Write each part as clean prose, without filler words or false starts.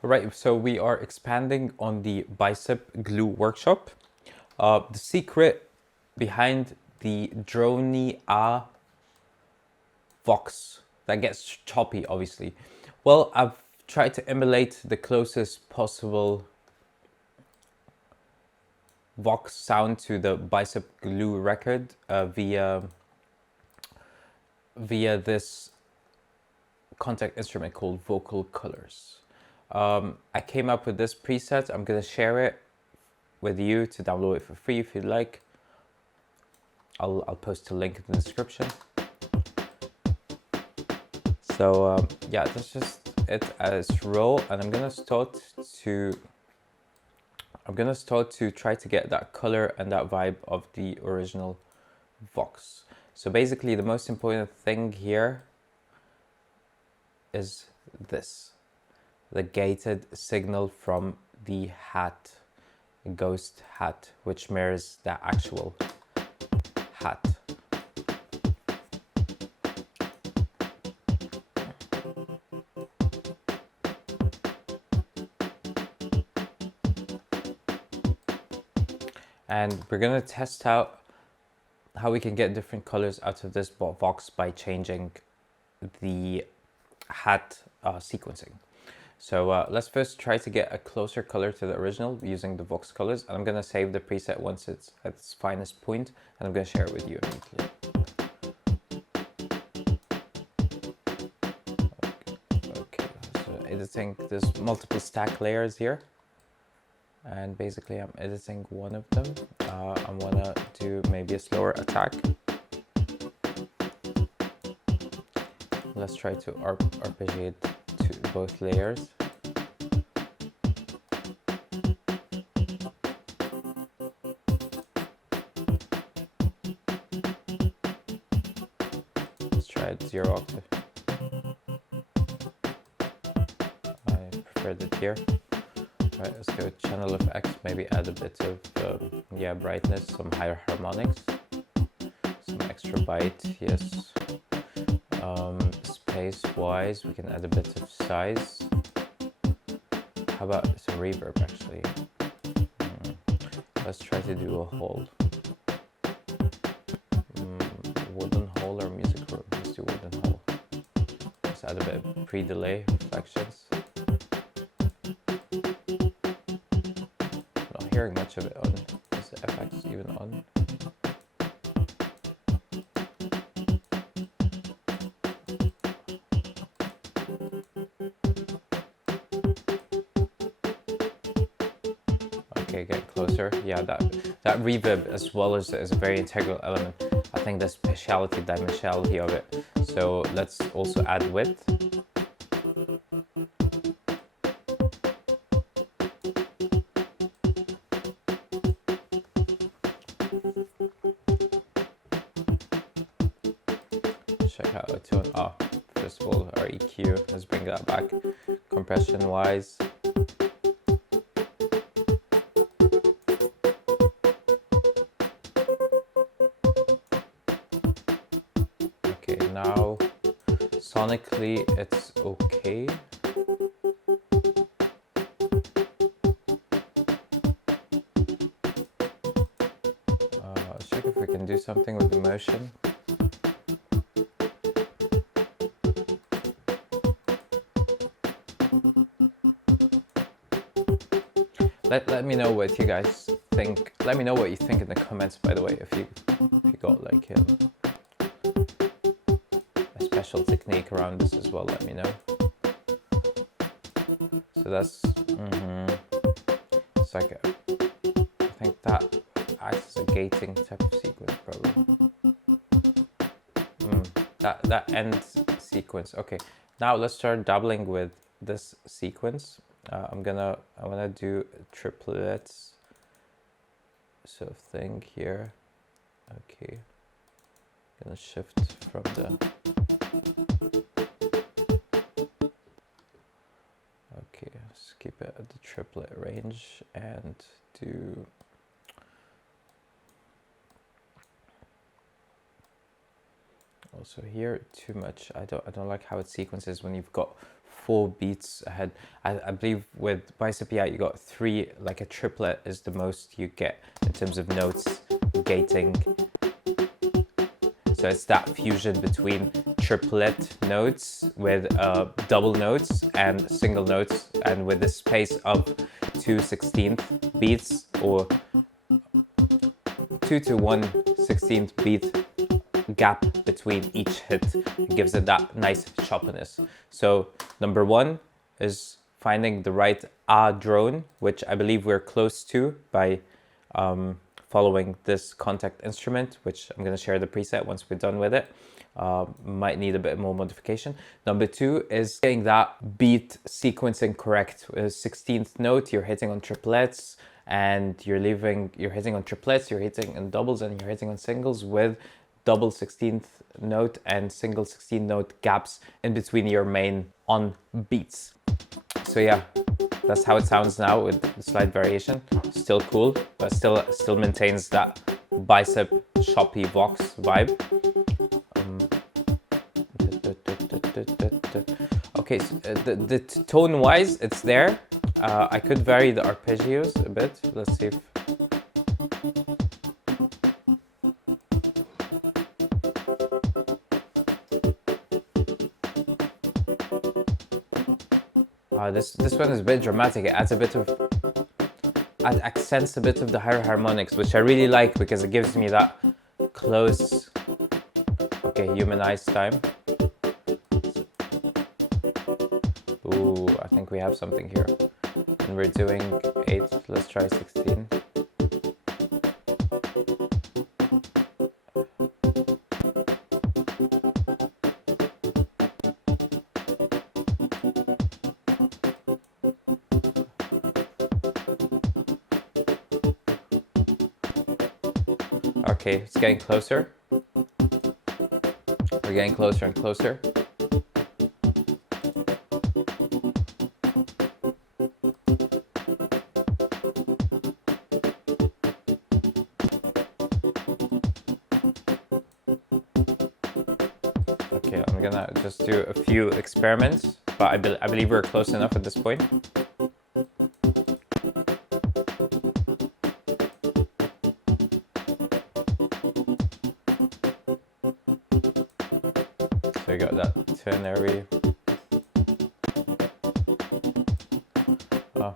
Right, so we are expanding on the Bicep Glue workshop. The secret behind the Drone Vox that gets choppy, obviously. Well, I've tried to emulate the closest possible Vox sound to the Bicep Glue record via this Kontakt instrument called Vocal Colors. I came up with this preset. I'm gonna share it with you to download it for free if you'd like. I'll post a link in the description. So yeah, that's just it as raw, and I'm gonna start to try to get that color and that vibe of the original Vox. So basically, the most important thing here is this: the gated signal from the hat, ghost hat, which mirrors the actual hat. And we're gonna test out how we can get different colors out of this Vox by changing the hat sequencing. So let's first try to get a closer color to the original using the Vox colors. And I'm gonna save the preset once it's at its finest point, and I'm gonna share it with you immediately. Okay, so editing, there's multiple stack layers here. And basically I'm editing one of them. I wanna do maybe a slower attack. Let's try to arpeggiate to both layers. Let's try it 0 octave. I preferred it here. Alright, let's go channel of X, maybe add a bit of brightness, some higher harmonics, some extra bite, yes. Space wise, we can add a bit of size. How about some reverb actually? Let's try to do a hole. Wooden hole or music room? Let's do wooden hole. Let's add a bit of pre-delay reflections. Not hearing much of it on. Is the FX even on? Okay, get closer. Yeah, that reverb as well is a very integral element. I think the speciality, dimensionality of it. So let's also add width. Check out our tone. First of all, our EQ. Let's bring that back. Compression wise. Now sonically it's okay. Let's check if we can do something with the motion. Let me know what you guys think. Let me know what you think in the comments, by the way, if you got like a special technique around this as well, let me know. So that's it's like I think that acts as a gating type of sequence probably. That end sequence. Okay, now let's start dabbling with this sequence. I wanna do triplets sort of thing here. Okay, gonna shift from the. Okay, let's keep it at the triplet range and do. Also here, too much. I don't like how it sequences when you've got 4 beats ahead. I believe with Bicep, yeah, you got 3, like a triplet is the most you get in terms of notes, gating. So it's that fusion between triplet notes with double notes and single notes, and with the space of 2/16 beats, or 2 to 1/16 beat gap between each hit. It gives it that nice choppiness. So number 1 is finding the right drone, which I believe we're close to by following this Kontakt instrument, which I'm going to share the preset once we're done with it. Might need a bit more modification. Number 2 is getting that beat sequencing correct. 16th note, you're hitting on triplets, and you're hitting on triplets, you're hitting on doubles, and you're hitting on singles with double 16th note and single 16th note gaps in between your main on beats. So yeah, that's how it sounds now with the slight variation. Still cool, but still maintains that Bicep Choppy Vox vibe. Okay, so the tone wise, it's there. I could vary the arpeggios a bit. Let's see if... This one is a bit dramatic. It adds a bit of... It accents a bit of the higher harmonics, which I really like because it gives me that close... Okay, humanized time. Ooh, I think we have something here. And we're doing 8, let's try 16. Okay, it's getting closer. We're getting closer and closer. Okay, I'm gonna just do a few experiments, but I believe we're close enough at this point. So you got that ternary. Oh.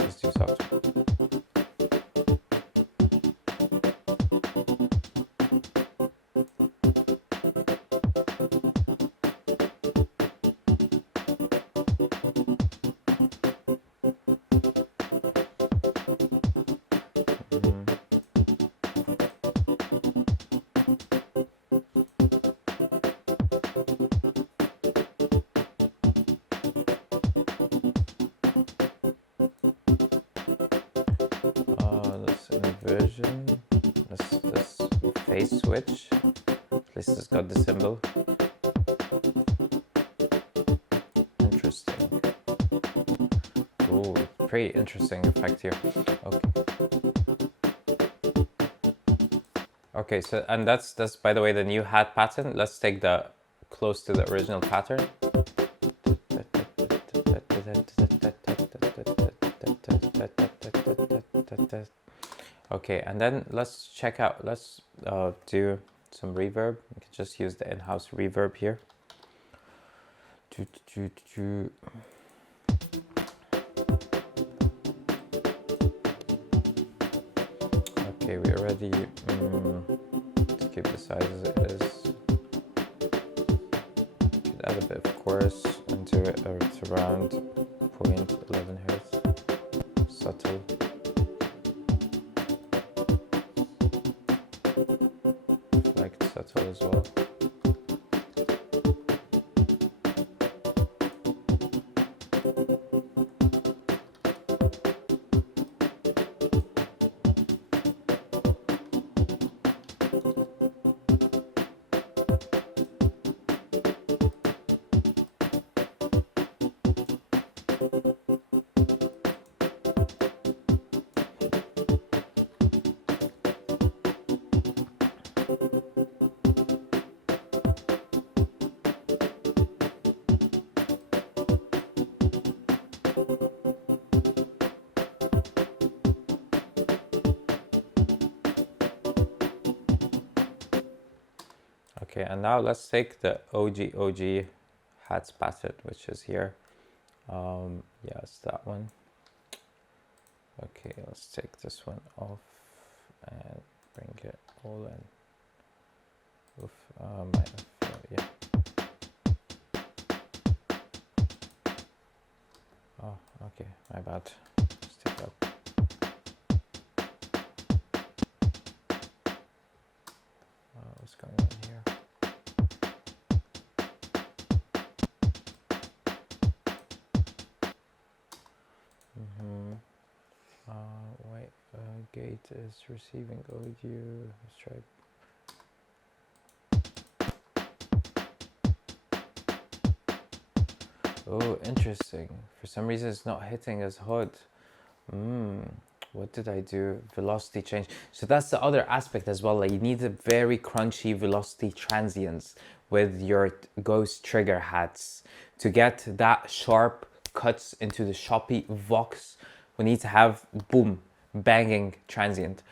Let's do soft. Inversion. This phase switch. At least it's got the symbol. Interesting. Ooh, pretty interesting effect here. Okay. Okay, so and that's by the way the new hat pattern. Let's take the close to the original pattern. Okay, and then let's check out, let's do some reverb. You can just use the in-house reverb here. Okay, we already, let's keep the size as it is. Could add a bit of chorus into it, or it's around 0.11 hertz. Subtle. Subtle as well. Okay, and now let's take the OG hats pattern, which is here. Yeah, it's that one. Okay, let's take this one off and bring it all in. Oof, yeah. Oh, okay, my bad. Let's take that. What's going on here? Wait, gate is receiving audio. Let's try. Oh, interesting. For some reason, it's not hitting as hard. What did I do? Velocity change. So that's the other aspect as well. Like you need a very crunchy velocity transients with your ghost trigger hats to get that sharp cuts into the choppy vox. We need to have boom, banging transient.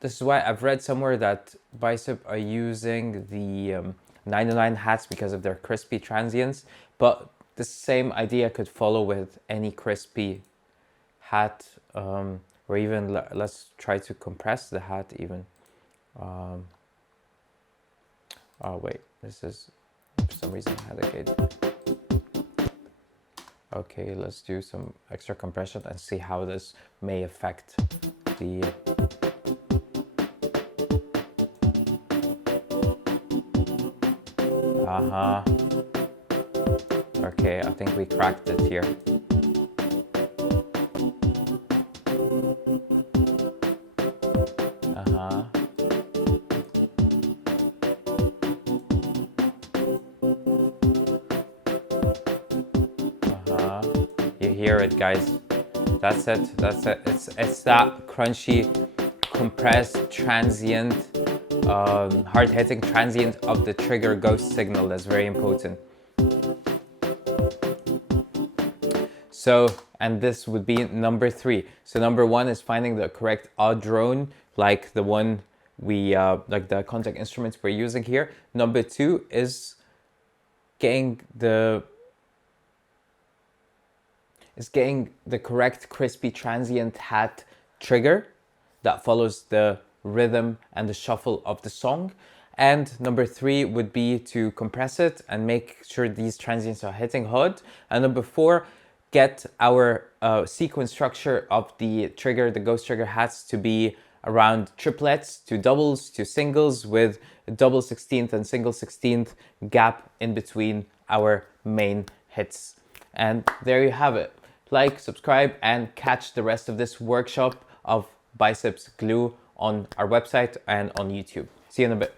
This is why I've read somewhere that Bicep are using the 909 hats because of their crispy transients, but the same idea could follow with any crispy hat, or even let's try to compress the hat even. Oh wait, this is for some reason I had a gate. Okay, let's do some extra compression and see how this may affect the Okay, I think we cracked it here. You hear it, guys. That's it. That's it. It's that crunchy, compressed, transient, hard-hitting transient of the trigger ghost signal. That's very important. So, and this would be number 3. So number 1 is finding the correct odd drone, like the one we, like the Kontakt instruments we're using here. Number 2 is getting the correct crispy transient hat trigger that follows the rhythm and the shuffle of the song. And number 3 would be to compress it and make sure these transients are hitting hard. And number 4, get our sequence structure of the trigger, the ghost trigger hats, to be around triplets to doubles to singles with a double 16th and single 16th gap in between our main hits. And there you have it. Like, subscribe, and catch the rest of this workshop of Bicep Glue on our website and on YouTube. See you in a bit.